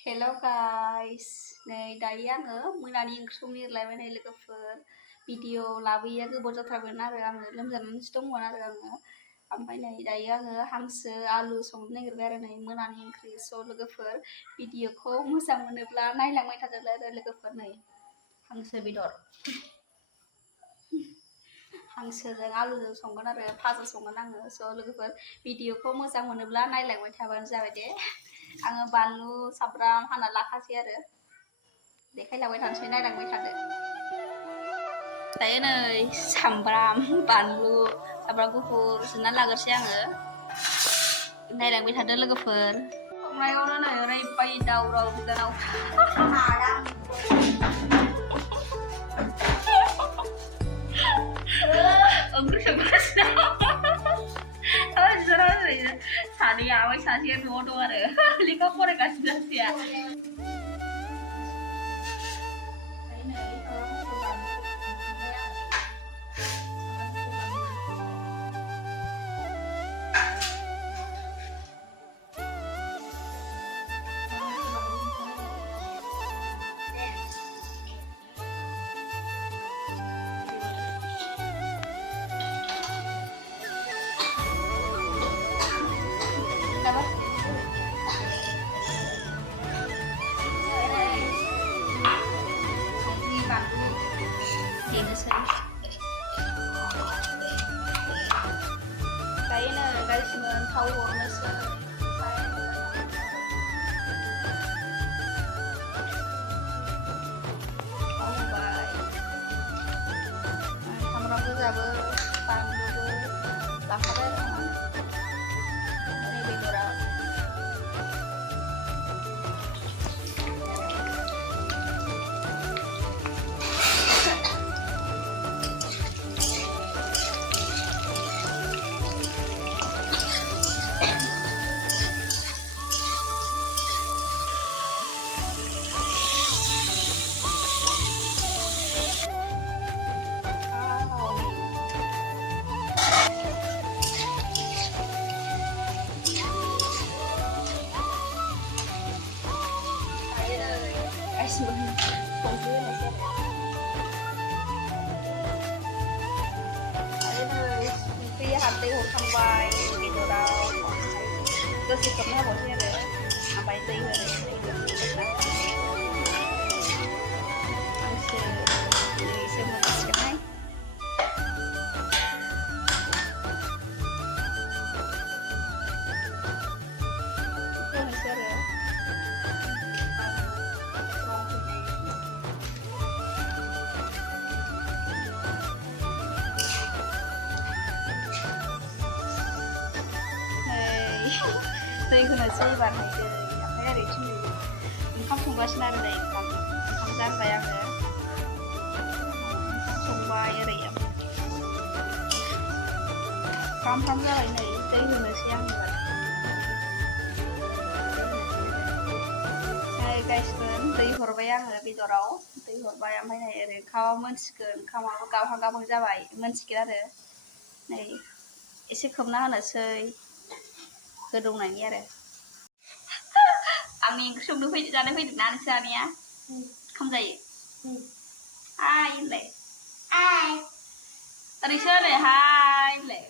Hello guys, नै दायो आङो मोनानि ओंख्रि संनो नागिरलायबाय नै लोगोफोर भिडिअ लाबोयैया गोबाव जाथारबायमोन आरो आङो लोमजानानैसो दंमोन आरो आङो ओमफ्राय नै दायो आङो हांसो आलु संनो नागिरबाय आरो नै मोनानि ओंख्रि स' लोगोफोर भिडिअखौ मोजां मोनोब्ला नायलांबाय थादोलाय आरो लोगोफोर नै हांसो बेदर हांसोजों आलुजों संगोन आरो भाजा संगोन आङो स' लोगोफोर भिडिअखौ मोजां मोनोब्ला नायलांबाय थाबानो जाबाय दे आङो बानलु सामब्राम हाना लाखासै आरो देखायलांबाय थानोसै नायलांबाय थादो दायो नै सामब्राम बानलु सामब्राम गुफुर सुनानै लाग्रोसै आङो नायलांबाय थादो लोगोफोर संनायावनो नै ओरैबायदि दावराव बिनानाव ओंख्रि संगासिनो सानैया आमाय सासेया न'आव दं आरो लेखा फरायगासिनो सासेया Kayaknya guys cuma tahu honest samurai jago pandu lakarnya ini beda hati hutang bay gitu đâu tôi chỉ cầm theo một thế này à bay tí rồi xem một cái này tôi mình sẽ rồi दै होनोसै बानायदो ओमफ्राय ओरै ओंखाम संगासिनो आरो नै ओंखाम जानबाय आङो संबाय ओरै फ्राम जाबाय नै दै होनोसै आङो नै गाइसफोर दै हरबाय आङो बेदराव दै हरबाय ओमफ्राय नै ओरै ओंखामा मोनसिगोन ओंखामाबो गावहां जाबाय मोनसिगोन आरो नै एसे खोबना होनोसै गोदौनायनि आरो आंनि ओंख्रि संनो जानो फैदोंना नोंसानिया ओंखाम जायो हाय होनलाय हाय ओरैसो ओरै हाय होनलाय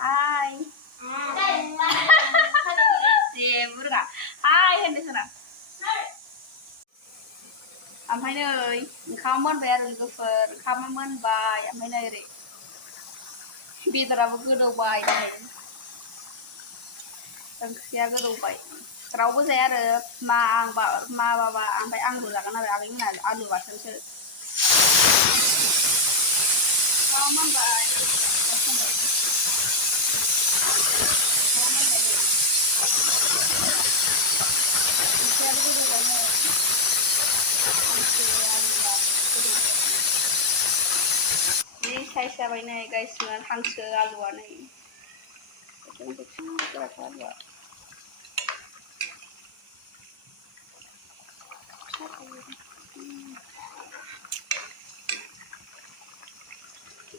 हाय जेबो रोङा हाय होनदो सोना ओमफ्राय नै ओंखामा मोनबाय आरो लोगोफोर ओंखामा मोनबाय ओमफ्राय नै ओरै बेदराबो गोदौबाय नै ओंख्रिया गोदौबाय रावबो जाया आरो मा बाबा ओमफ्राय आंल' जागोन आरो आगैमोना आलु बाथोनसो मोनबाय जि साइज जाबाय नै गाइसमोन हांसो आलुआ नै आलुआ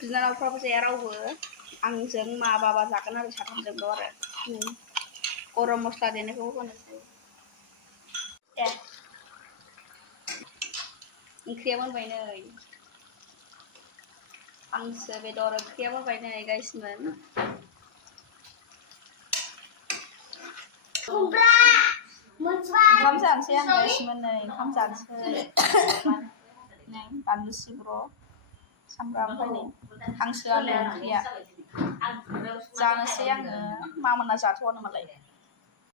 बिनानावफ्राबो जाया रावबो आंजों मा बाबा जागोन आरो साथामजोंल' आरो गरम मस्ला देनायखौ होनोसै ए ओंख्रिया मोनबाय नै हांसो बेदर ओंख्रिया मोनबाय नै गाइसमोन ओंखाम जानोसै आं गाइसमोन नै ओंखाम जानोसै नै बानलु सिब्र' सामब्राम ओमफ्राय नै हांसो आलु ओंख्रिया जानोसै आङो मामोना जाथ'वानो मालाय